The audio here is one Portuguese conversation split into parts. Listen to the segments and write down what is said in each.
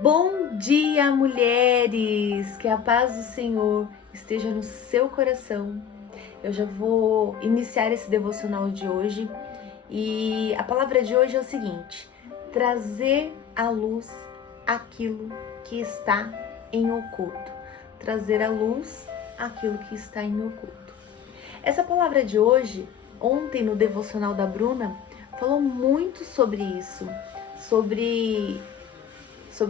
Bom dia, mulheres! Que a paz do Senhor esteja no seu coração. Eu já vou iniciar esse devocional de hoje e a palavra de hoje é o seguinte: trazer à luz aquilo que está em oculto. Trazer à luz aquilo que está em oculto. Essa palavra de hoje, ontem no devocional da Bruna, falou muito sobre isso, sobre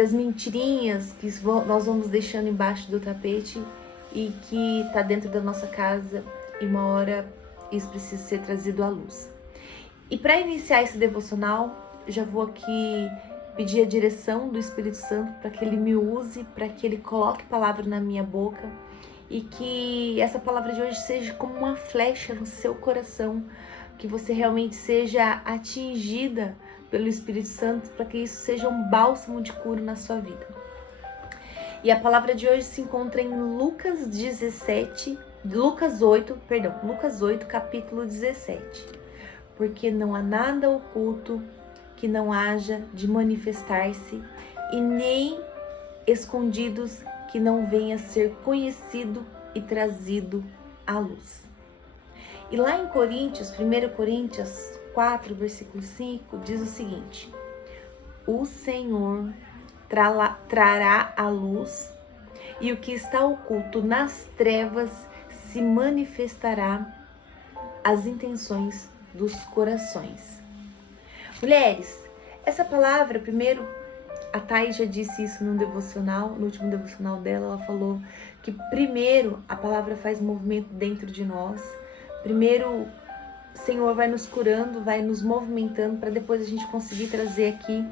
as mentirinhas que nós vamos deixando embaixo do tapete e que está dentro da nossa casa e uma hora isso precisa ser trazido à luz. E para iniciar esse devocional, já vou aqui pedir a direção do Espírito Santo para que Ele me use, para que Ele coloque palavra na minha boca e que essa palavra de hoje seja como uma flecha no seu coração, que você realmente seja atingida pelo Espírito Santo, para que isso seja um bálsamo de cura na sua vida. E a palavra de hoje se encontra em Lucas 8, capítulo 17. Porque não há nada oculto que não haja de manifestar-se, e nem escondidos que não venha a ser conhecido e trazido à luz. E lá em Coríntios, 1 Coríntios 4, versículo 5, diz o seguinte: o Senhor trará à luz, e o que está oculto nas trevas se manifestará as intenções dos corações. Mulheres, essa palavra, primeiro, a Thay já disse isso no último devocional dela, ela falou que primeiro a palavra faz movimento dentro de nós, primeiro o Senhor vai nos curando, vai nos movimentando para depois a gente conseguir trazer aqui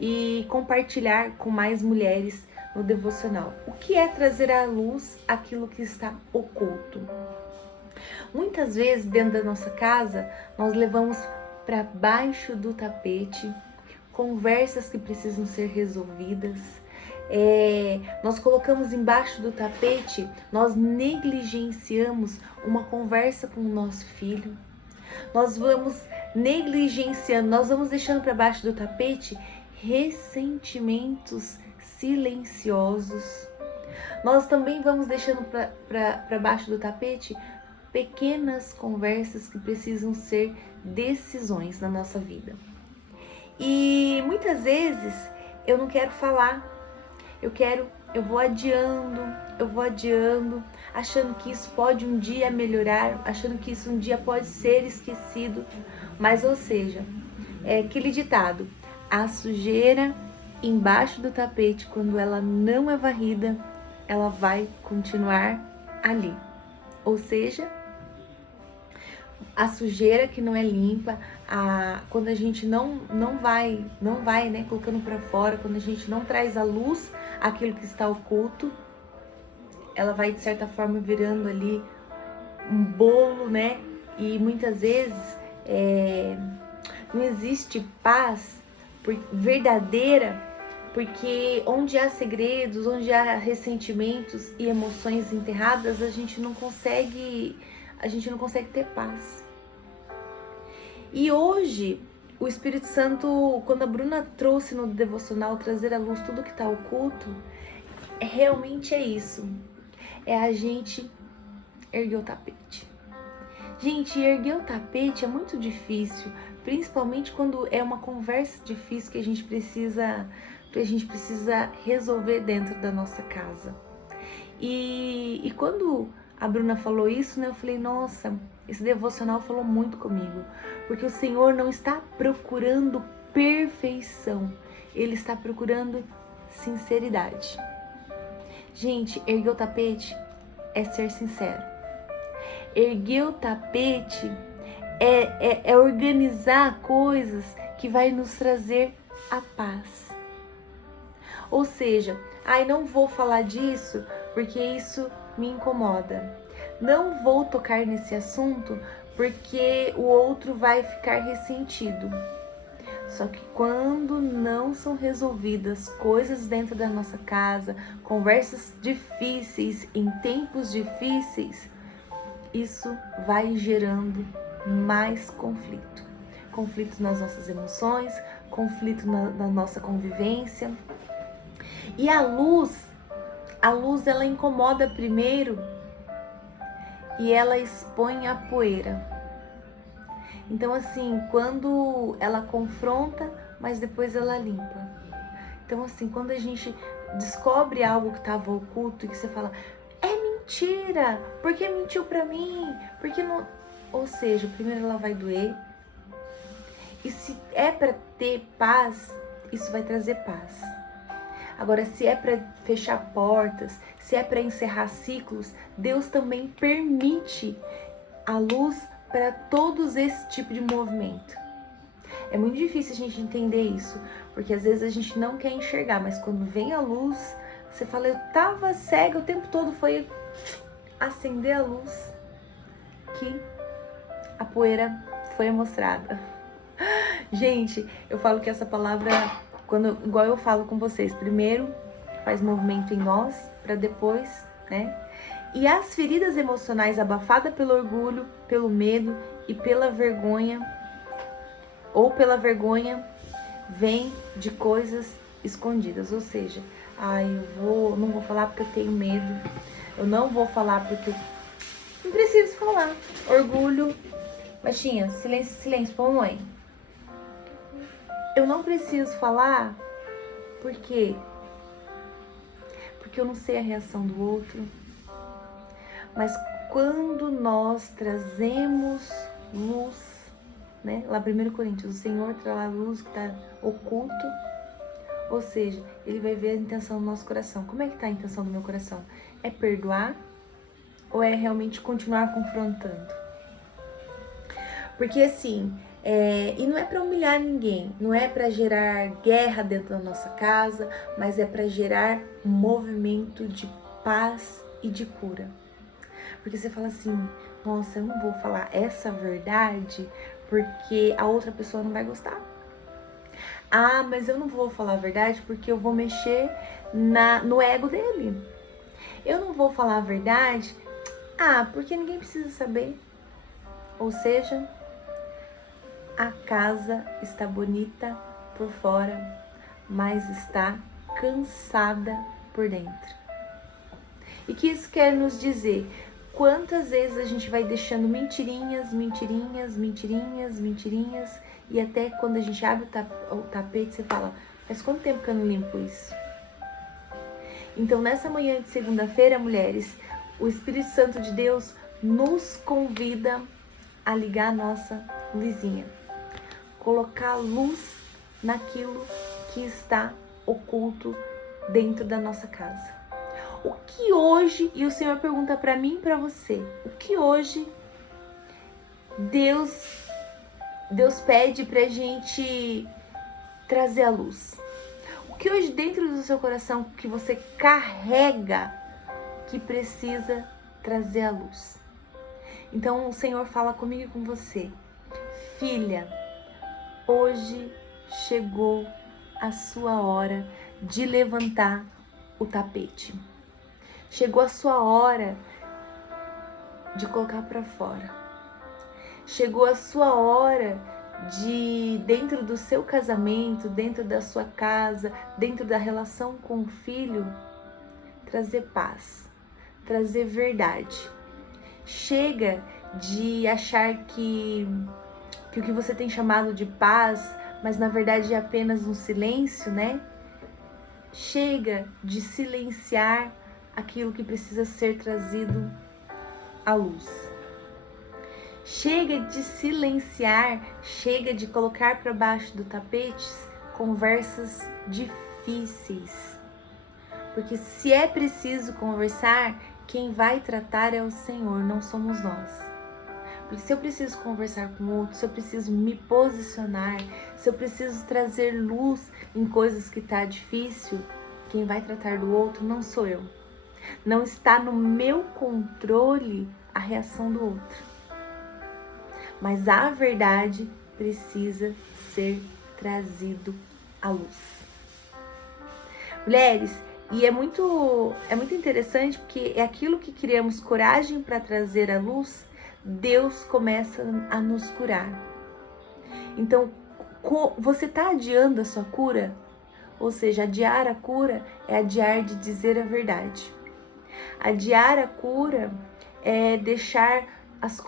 e compartilhar com mais mulheres no devocional. O que é trazer à luz aquilo que está oculto? Muitas vezes dentro da nossa casa nós levamos para baixo do tapete conversas que precisam ser resolvidas. Nós colocamos embaixo do tapete, nós negligenciamos uma conversa com o nosso filho. Nós vamos negligenciando, nós vamos deixando para baixo do tapete ressentimentos silenciosos. Nós também vamos deixando para baixo do tapete pequenas conversas que precisam ser decisões na nossa vida. E muitas vezes eu não quero falar, eu vou adiando, achando que isso pode um dia melhorar, achando que isso um dia pode ser esquecido, mas ou seja, é aquele ditado: a sujeira embaixo do tapete, quando ela não é varrida, ela vai continuar ali. Ou seja, a sujeira que não é limpa, quando a gente não vai, né, colocando para fora, quando a gente não traz à luz aquilo que está oculto, ela vai de certa forma virando ali um bolo, né? E muitas vezes não existe paz verdadeira, porque onde há segredos, onde há ressentimentos e emoções enterradas, a gente não consegue ter paz. E hoje, o Espírito Santo, quando a Bruna trouxe no devocional trazer à luz tudo que está oculto, realmente é isso. É a gente erguer o tapete. Gente, erguer o tapete é muito difícil, principalmente quando é uma conversa difícil que a gente precisa resolver dentro da nossa casa. E quando a Bruna falou isso, né, eu falei, nossa, esse devocional falou muito comigo, porque o Senhor não está procurando perfeição, Ele está procurando sinceridade. Gente, erguer o tapete é ser sincero. Erguer o tapete é organizar coisas que vai nos trazer a paz. Ou seja, não vou falar disso porque isso me incomoda. Não vou tocar nesse assunto porque o outro vai ficar ressentido. Só que quando não são resolvidas coisas dentro da nossa casa, conversas difíceis em tempos difíceis, isso vai gerando mais conflito. Conflito nas nossas emoções, conflito na nossa convivência. E a luz ela incomoda primeiro e ela expõe a poeira. Então assim, quando ela confronta, mas depois ela limpa. Então assim, quando a gente descobre algo que estava oculto e que você fala, é mentira, por que mentiu pra mim? Por que não... Ou seja, primeiro ela vai doer. E se é para ter paz, isso vai trazer paz. Agora, se é para fechar portas, se é para encerrar ciclos, Deus também permite a luz para todos esse tipo de movimento. É muito difícil a gente entender isso, porque às vezes a gente não quer enxergar, mas quando vem a luz, você fala, eu tava cega o tempo todo, foi acender a luz que a poeira foi mostrada. Gente, eu falo que essa palavra, igual eu falo com vocês, primeiro faz movimento em nós, para depois, né? E as feridas emocionais abafadas pelo orgulho, pelo medo e pela vergonha, ou pela vergonha, vem de coisas escondidas. Ou seja, eu não vou falar porque eu tenho medo, eu não vou falar porque eu não preciso falar. Orgulho, baixinha, silêncio, silêncio, mamãe. Eu não preciso falar porque eu não sei a reação do outro. Mas quando nós trazemos luz, né? Lá 1 Coríntios, o Senhor traz a luz que está oculto. Ou seja, Ele vai ver a intenção do nosso coração. Como é que está a intenção do meu coração? É perdoar ou é realmente continuar confrontando? Porque assim, e não é para humilhar ninguém, não é para gerar guerra dentro da nossa casa, mas é para gerar um movimento de paz e de cura. Porque você fala assim, nossa, eu não vou falar essa verdade porque a outra pessoa não vai gostar. Ah, mas eu não vou falar a verdade porque eu vou mexer no ego dele. Eu não vou falar a verdade, porque ninguém precisa saber. Ou seja, a casa está bonita por fora, mas está cansada por dentro. E que isso quer nos dizer? Quantas vezes a gente vai deixando mentirinhas, e até quando a gente abre o tapete, você fala, faz quanto tempo que eu não limpo isso? Então, nessa manhã de segunda-feira, mulheres, o Espírito Santo de Deus nos convida a ligar a nossa luzinha. Colocar luz naquilo que está oculto dentro da nossa casa. O que hoje, e o Senhor pergunta para mim e para você, o que hoje Deus pede pra gente trazer a luz? O que hoje dentro do seu coração que você carrega que precisa trazer a luz? Então o Senhor fala comigo e com você, filha, hoje chegou a sua hora de levantar o tapete. Chegou a sua hora de colocar para fora. Chegou a sua hora de, dentro do seu casamento, dentro da sua casa, dentro da relação com o filho, trazer paz, trazer verdade. Chega de achar que o que você tem chamado de paz, mas na verdade é apenas um silêncio, né? Chega de silenciar aquilo que precisa ser trazido à luz. Chega de silenciar, chega de colocar para baixo do tapete conversas difíceis. Porque se é preciso conversar, quem vai tratar é o Senhor, não somos nós. Porque se eu preciso conversar com o outro, se eu preciso me posicionar, se eu preciso trazer luz em coisas que tá difícil, quem vai tratar do outro não sou eu. Não está no meu controle a reação do outro. Mas a verdade precisa ser trazido à luz. Mulheres, e é muito interessante porque é aquilo que criamos coragem para trazer à luz, Deus começa a nos curar. Então, você está adiando a sua cura? Ou seja, adiar a cura é adiar de dizer a verdade. Adiar a cura é deixar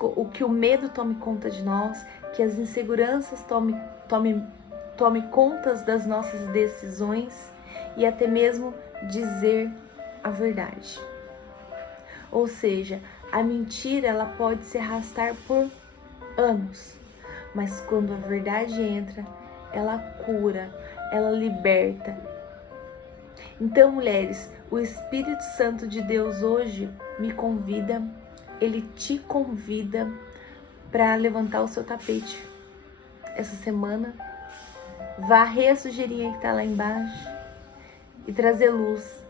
o que o medo tome conta de nós, que as inseguranças tome contas das nossas decisões e até mesmo dizer a verdade. Ou seja, a mentira ela pode se arrastar por anos, mas quando a verdade entra, ela cura, ela liberta. Então, mulheres, o Espírito Santo de Deus hoje me convida, ele te convida para levantar o seu tapete essa semana, varrer a sujeirinha que está lá embaixo e trazer luz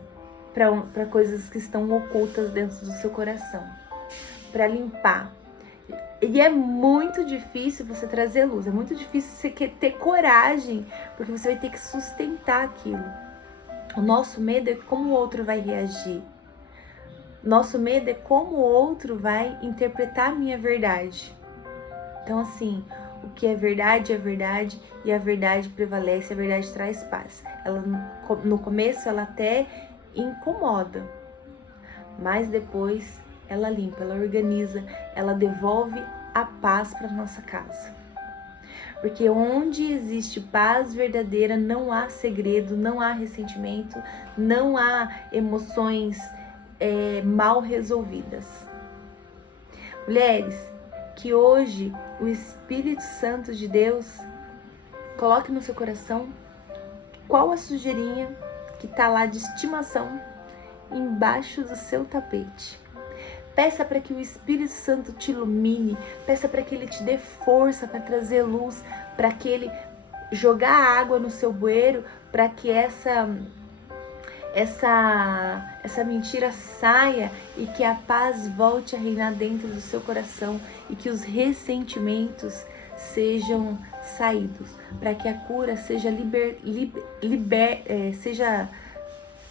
para coisas que estão ocultas dentro do seu coração, para limpar. E é muito difícil você trazer luz, é muito difícil você ter coragem, porque você vai ter que sustentar aquilo. O nosso medo é como o outro vai reagir. Nosso medo é como o outro vai interpretar a minha verdade. Então, assim, o que é verdade e a verdade prevalece, a verdade traz paz. Ela, no começo ela até incomoda, mas depois ela limpa, ela organiza, ela devolve a paz para nossa casa. Porque onde existe paz verdadeira, não há segredo, não há ressentimento, não há emoções mal resolvidas. Mulheres, que hoje o Espírito Santo de Deus coloque no seu coração qual a sujeirinha que está lá de estimação embaixo do seu tapete. Peça para que o Espírito Santo te ilumine, peça para que ele te dê força para trazer luz, para que ele jogar água no seu bueiro, para que essa mentira saia e que a paz volte a reinar dentro do seu coração e que os ressentimentos sejam saídos, para que a cura seja seja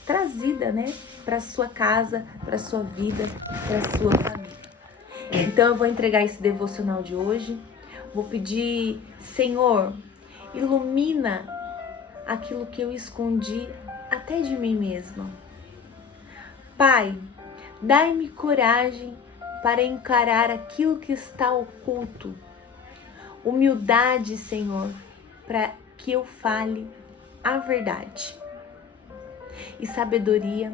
trazida, né, para sua casa, para sua vida, para sua família. Então eu vou entregar esse devocional de hoje. Vou pedir, Senhor, ilumina aquilo que eu escondi até de mim mesma. Pai, dai-me coragem para encarar aquilo que está oculto. Humildade, Senhor, para que eu fale a verdade. E sabedoria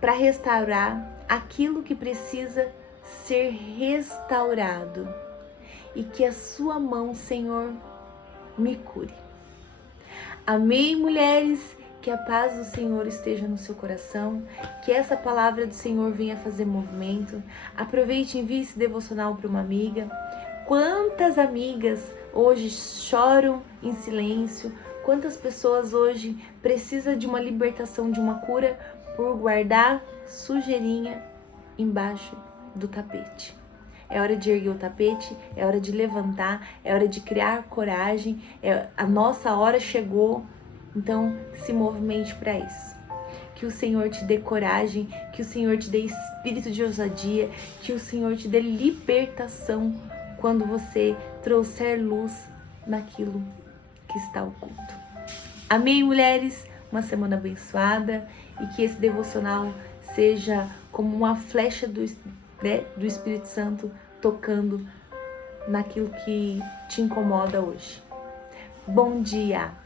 para restaurar aquilo que precisa ser restaurado. E que a sua mão, Senhor, me cure. Amém, mulheres? Que a paz do Senhor esteja no seu coração, que essa palavra do Senhor venha fazer movimento. Aproveite e envie esse devocional para uma amiga. Quantas amigas hoje choram em silêncio? Quantas pessoas hoje precisam de uma libertação, de uma cura por guardar sujeirinha embaixo do tapete? É hora de erguer o tapete, é hora de levantar, é hora de criar coragem, a nossa hora chegou. Então, se movimente para isso. Que o Senhor te dê coragem, que o Senhor te dê espírito de ousadia, que o Senhor te dê libertação quando você trouxer luz naquilo que está oculto. Amém, mulheres? Uma semana abençoada e que esse devocional seja como uma flecha do Espírito Santo tocando naquilo que te incomoda hoje. Bom dia!